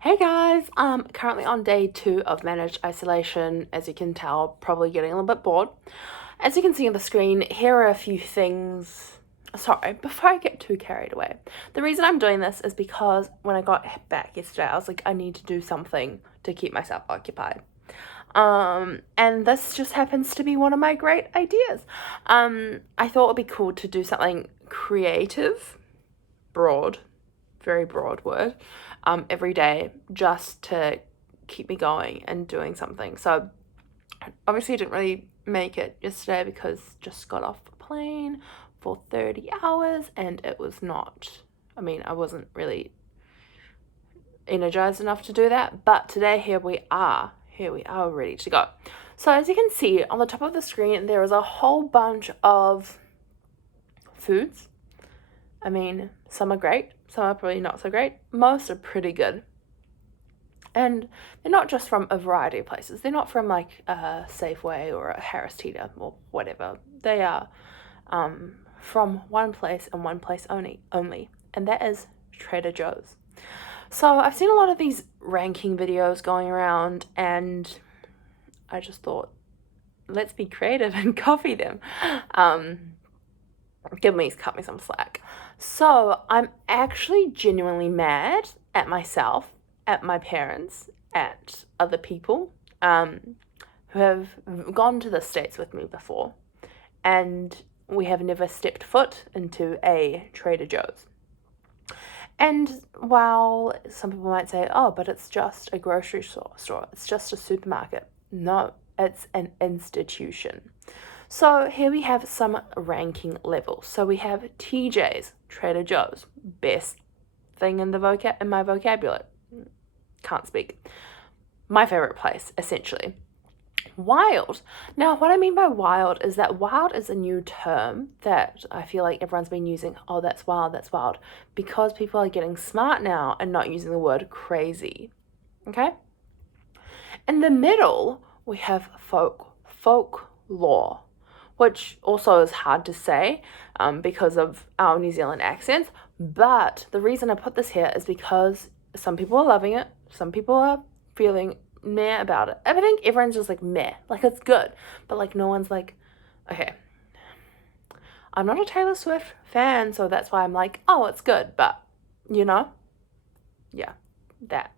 Hey guys, currently on day 2 of managed isolation. As you can tell, probably getting a little bit bored. As you can see on the screen, here are a few things. Sorry, before I get too carried away. The reason I'm doing this is because when I got back yesterday, I was like, I need to do something to keep myself occupied. And this just happens to be one of my great ideas. I thought it'd be cool to do something creative, broad, very broad word, every day just to keep me going and doing something. So obviously I didn't really make it yesterday because just got off a plane for 30 hours and it was not, I wasn't really energized enough to do that. But today, here we are ready to go. So as you can see on the top of the screen, there is a whole bunch of foods. Some are great, some are probably not so great. Most are pretty good. And they're not just from a variety of places. They're not from like a Safeway or a Harris Teeter or whatever. They are from one place and one place only, and that is Trader Joe's. So I've seen a lot of these ranking videos going around, and I just thought, let's be creative and copy them. Cut me some slack. So I'm actually genuinely mad at myself, at my parents, at other people who have gone to the States with me before, and we have never stepped foot into a Trader Joe's. And while some people might say, oh, but it's just a grocery store, it's just a supermarket. No, it's an institution. So here we have some ranking levels. So we have TJ's, Trader Joe's, best thing in my vocabulary. Can't speak. My favorite place, essentially. Wild. Now, what I mean by wild is that wild is a new term that I feel like everyone's been using. Oh, that's wild, because people are getting smart now and not using the word crazy. Okay? In the middle, we have folklore, which also is hard to say because of our New Zealand accents. But the reason I put this here is because some people are loving it, some people are feeling meh about it. I think everyone's just like meh, like it's good, but like no one's like, okay. I'm not a Taylor Swift fan, so that's why I'm like, oh, it's good, but yeah, that.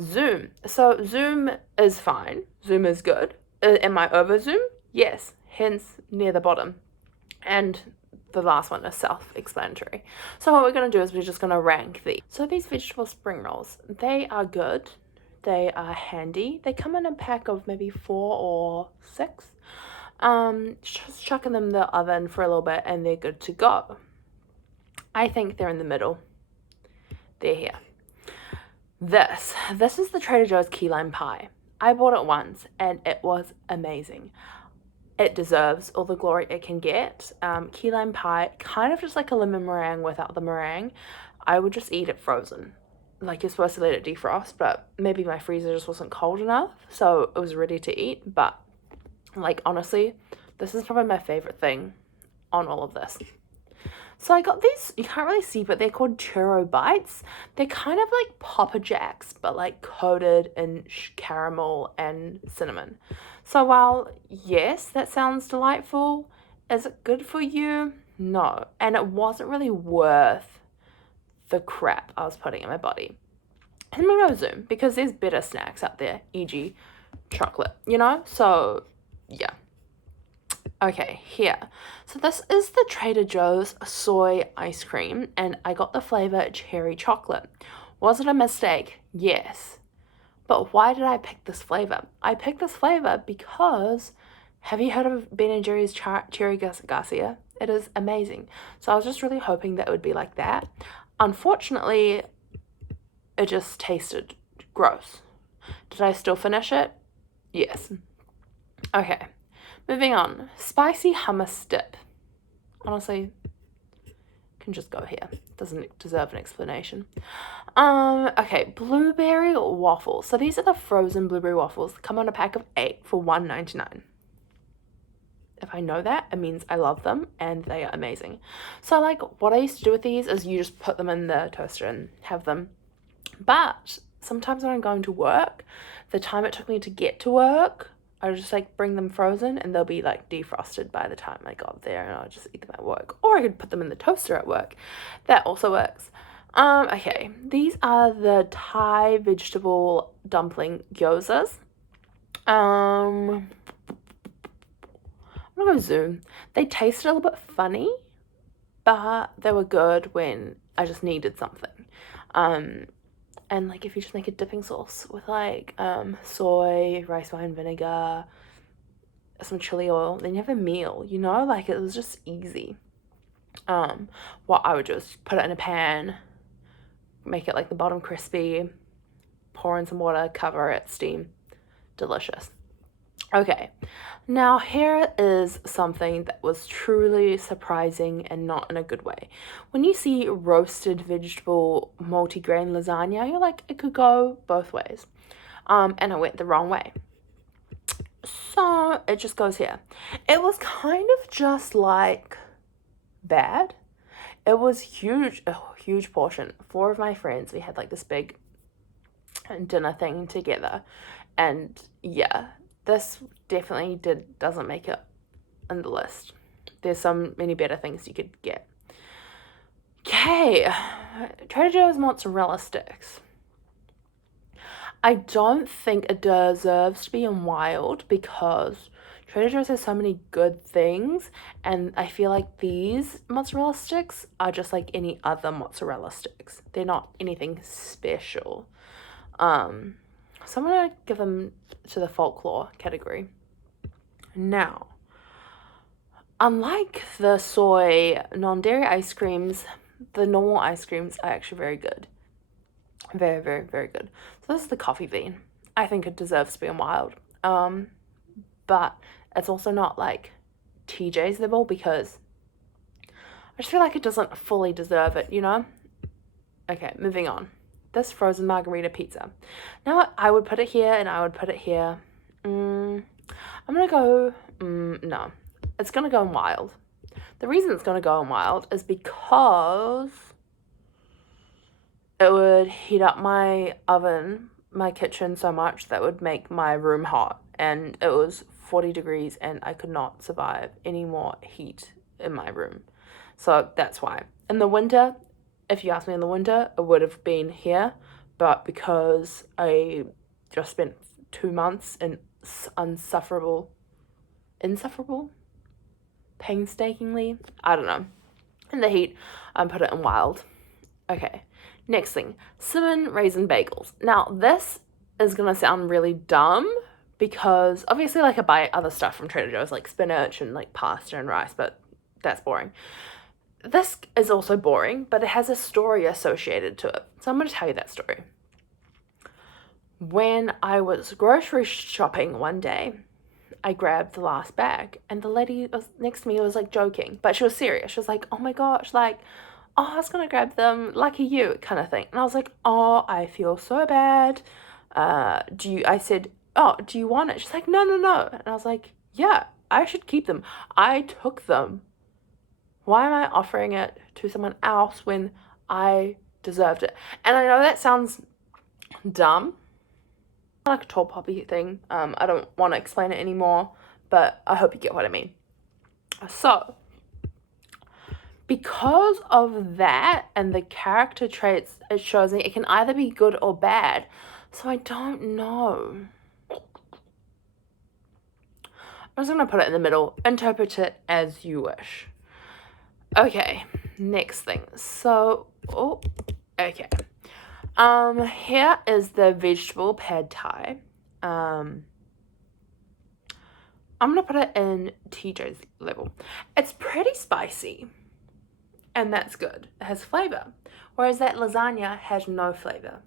Zoom. So Zoom is fine. Zoom is good. Am I over Zoom? Yes, hence near the bottom. And the last one is self-explanatory. So what we're going to do is we're just going to rank these. So these vegetable spring rolls, they are good. They are handy. They come in a pack of maybe 4 or 6. Just chucking them in the oven for a little bit and they're good to go. I think they're in the middle. They're here. This is the Trader Joe's key lime pie. I bought it once and it was amazing. It deserves all the glory it can get. Key lime pie, kind of just like a lemon meringue without the meringue. I would just eat it frozen. Like, you're supposed to let it defrost, but maybe my freezer just wasn't cold enough, so it was ready to eat. But like, honestly, this is probably my favorite thing on all of this. So I got these, you can't really see, but they're called churro bites. They're kind of like Papa Jacks, but like coated in caramel and cinnamon. So while, yes, that sounds delightful, is it good for you? No. And it wasn't really worth the crap I was putting in my body. And I'm gonna go Zoom, because there's better snacks out there, e.g. chocolate, So, yeah. Okay, here. So this is the Trader Joe's soy ice cream, and I got the flavor cherry chocolate. Was it a mistake? Yes. But why did I pick this flavor? I picked this flavor because, have you heard of Ben & Jerry's Cherry Garcia? It is amazing. So I was just really hoping that it would be like that. Unfortunately, it just tasted gross. Did I still finish it? Yes. Okay. Moving on, spicy hummus dip. Honestly, can just go here. Doesn't deserve an explanation. Okay, blueberry waffles. So these are the frozen blueberry waffles. They come on a pack of 8 for $1.99. If I know that, it means I love them and they are amazing. So what I used to do with these is you just put them in the toaster and have them. But sometimes when I'm going to work, the time it took me to get to work, I would just like bring them frozen and they'll be like defrosted by the time I got there, and I'll just eat them at work. Or I could put them in the toaster at work. That also works. Okay, these are the Thai vegetable dumpling gyozas. I'm gonna go Zoom. They tasted a little bit funny, but they were good when I just needed something. And like if you just make a dipping sauce with like soy, rice wine vinegar, some chili oil, then you have a meal, you know? Like it was just easy. What I would do is put it in a pan, make it like the bottom crispy, pour in some water, cover it, steam. Delicious. Okay, now here is something that was truly surprising and not in a good way. When you see roasted vegetable multigrain lasagna, you're like, it could go both ways. And it went the wrong way. So it just goes here. It was kind of just like bad. It was huge, a huge portion. 4 of my friends, we had like this big dinner thing together. And yeah, this definitely doesn't make it on the list. There's so many better things you could get. Okay, Trader Joe's mozzarella sticks. I don't think it deserves to be in wild because Trader Joe's has so many good things, and I feel like these mozzarella sticks are just like any other mozzarella sticks. They're not anything special. So I'm going to give them to the folklore category. Now, unlike the soy non-dairy ice creams, the normal ice creams are actually very good. Very, very, very good. So this is the coffee bean. I think it deserves to be in wild. But it's also not like TJ's level because I just feel like it doesn't fully deserve it, you know? Okay, moving on. This frozen margarita pizza. Now I would put it here and I would put it here. I'm gonna go, no. It's gonna go in wild. The reason it's gonna go in wild is because it would heat up my oven, my kitchen so much that would make my room hot. And it was 40 degrees and I could not survive any more heat in my room. So that's why. In the winter, if you ask me in the winter, it would have been here, but because I just spent 2 months in painstakingly, I don't know, in the heat, I put it in wild. Okay, next thing, cinnamon raisin bagels. Now, this is gonna sound really dumb because obviously, like, I buy other stuff from Trader Joe's, like spinach and like pasta and rice, but that's boring. This is also boring, but it has a story associated to it. So I'm going to tell you that story. When I was grocery shopping one day, I grabbed the last bag and the lady next to me was like joking, but she was serious. She was like, oh my gosh, like, oh, I was going to grab them, lucky you, kind of thing. And I was like, oh, I feel so bad. I said, oh, do you want it? She's like, no. And I was like, yeah, I should keep them. I took them. Why am I offering it to someone else when I deserved it? And I know that sounds dumb, like a tall poppy thing. I don't want to explain it anymore, but I hope you get what I mean. So, because of that and the character traits it shows me, it can either be good or bad. So I don't know. I'm just going to put it in the middle. Interpret it as you wish. Okay, next thing. So, okay. Here is the vegetable pad thai. I'm gonna put it in TJ's level. It's pretty spicy, and that's good. It has flavor, whereas that lasagna has no flavor.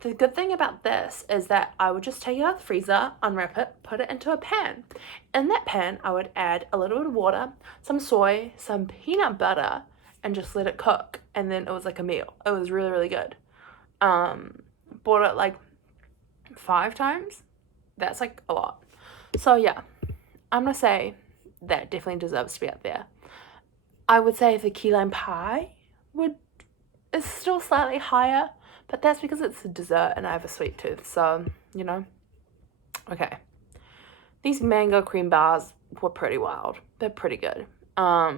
The good thing about this is that I would just take it out of the freezer, unwrap it, put it into a pan. In that pan, I would add a little bit of water, some soy, some peanut butter, and just let it cook. And then it was like a meal. It was really, really good. Bought it like 5 times. That's like a lot. So yeah, I'm gonna say that definitely deserves to be up there. I would say the key lime pie is still slightly higher, But that's because it's a dessert and I have a sweet tooth, so, you know. Okay. These mango cream bars were pretty wild. They're pretty good. I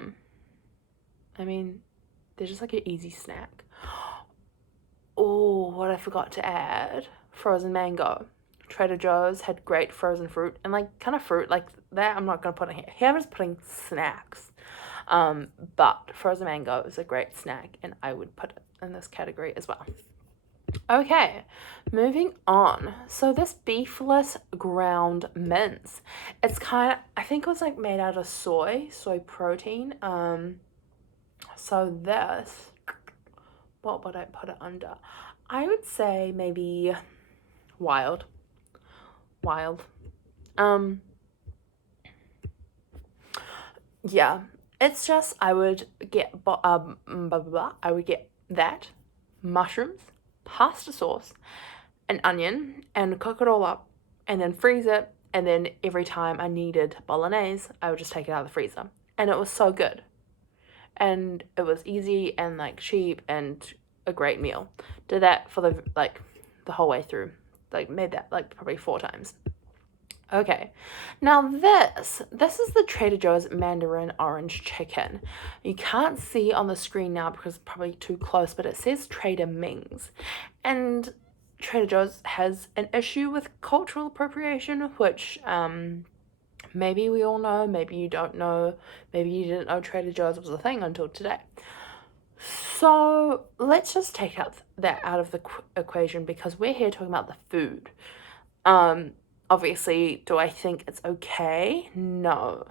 mean, they're just like an easy snack. Oh, what I forgot to add. Frozen mango. Trader Joe's had great frozen fruit and like kind of fruit like that I'm not going to put in here. Here I'm just putting snacks. But frozen mango is a great snack and I would put it in this category as well. Okay, moving on. So this beefless ground mince, it's kind of, I think it was like made out of soy protein. So this, what would I put it under? I would say maybe wild. Yeah, it's just I would get I would get that, mushrooms, pasta sauce, an onion, and cook it all up, and then freeze it. And then every time I needed bolognese, I would just take it out of the freezer, and it was so good. And it was easy and like cheap and a great meal. Did that for the whole way through. Like made that like probably 4 times. Okay, now this is the Trader Joe's Mandarin Orange Chicken. You can't see on the screen now because it's probably too close, but it says Trader Ming's. And Trader Joe's has an issue with cultural appropriation, which maybe we all know, maybe you don't know, maybe you didn't know Trader Joe's was a thing until today. So let's just take that out of the equation because we're here talking about the food. Obviously, do I think it's okay? No.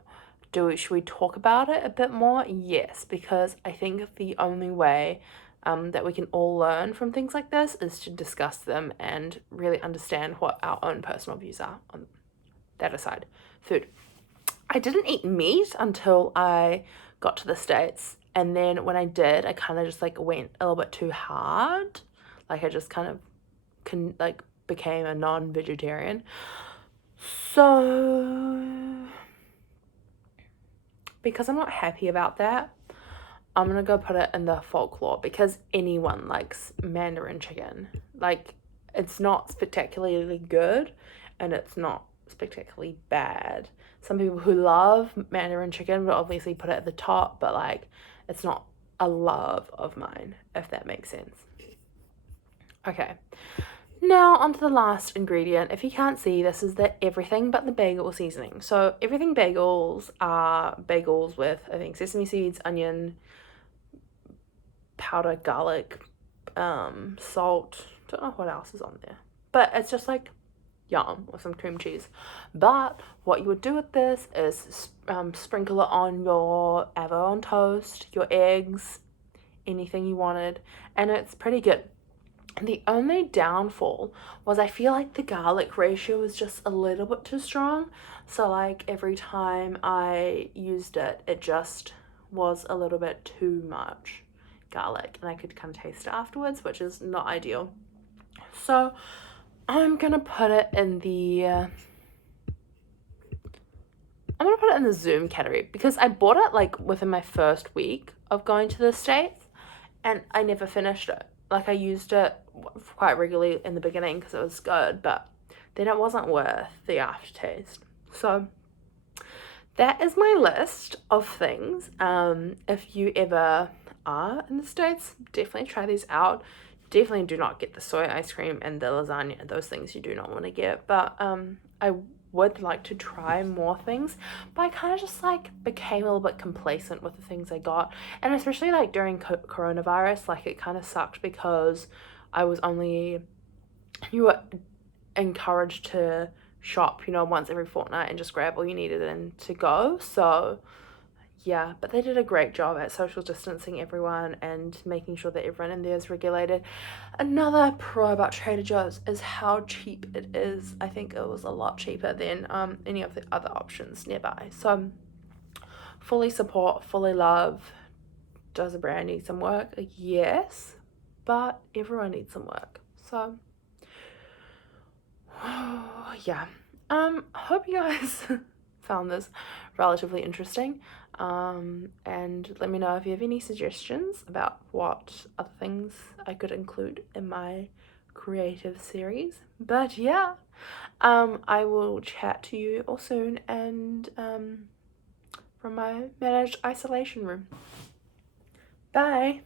Should we talk about it a bit more? Yes, because I think the only way that we can all learn from things like this is to discuss them and really understand what our own personal views are on that aside. Food. I didn't eat meat until I got to the States, and then when I did, I kind of just like went a little bit too hard. Like I just kind of became a non-vegetarian. So, because I'm not happy about that, I'm gonna go put it in the folklore because anyone likes Mandarin chicken. Like, it's not spectacularly good and it's not spectacularly bad. Some people who love Mandarin chicken would obviously put it at the top, but like, it's not a love of mine, if that makes sense. Okay. Now, onto the last ingredient. If you can't see, this is the everything but the bagel seasoning. So, everything bagels are bagels with, I think, sesame seeds, onion, powdered garlic, salt. Don't know what else is on there. But it's just like yum with some cream cheese. But what you would do with this is sprinkle it on your avocado toast, your eggs, anything you wanted, and it's pretty good. The only downfall was I feel like the garlic ratio was just a little bit too strong. So like every time I used it, it just was a little bit too much garlic and I could kind of taste it afterwards, which is not ideal. So I'm gonna put it in the Zoom category because I bought it like within my first week of going to the States and I never finished it. Like I used it quite regularly in the beginning because it was good, but then it wasn't worth the aftertaste. So that is my list of things. If you ever are in the States, definitely try these out. Definitely do not get the soy ice cream and the lasagna. Those things you do not want to get. But I would like to try more things, but I kind of just like became a little bit complacent with the things I got, and especially like during coronavirus, like it kind of sucked because you were encouraged to shop, once every fortnight and just grab all you needed and to go. So yeah, but they did a great job at social distancing everyone and making sure that everyone in there is regulated. Another pro about Trader Joe's is how cheap it is. I think it was a lot cheaper than any of the other options nearby. So fully support, fully love. Does the brand need some work? Yes, but everyone needs some work. So yeah. Hope you guys found this relatively interesting. And let me know if you have any suggestions about what other things I could include in my creative series. But yeah, I will chat to you all soon, and from my managed isolation room. Bye.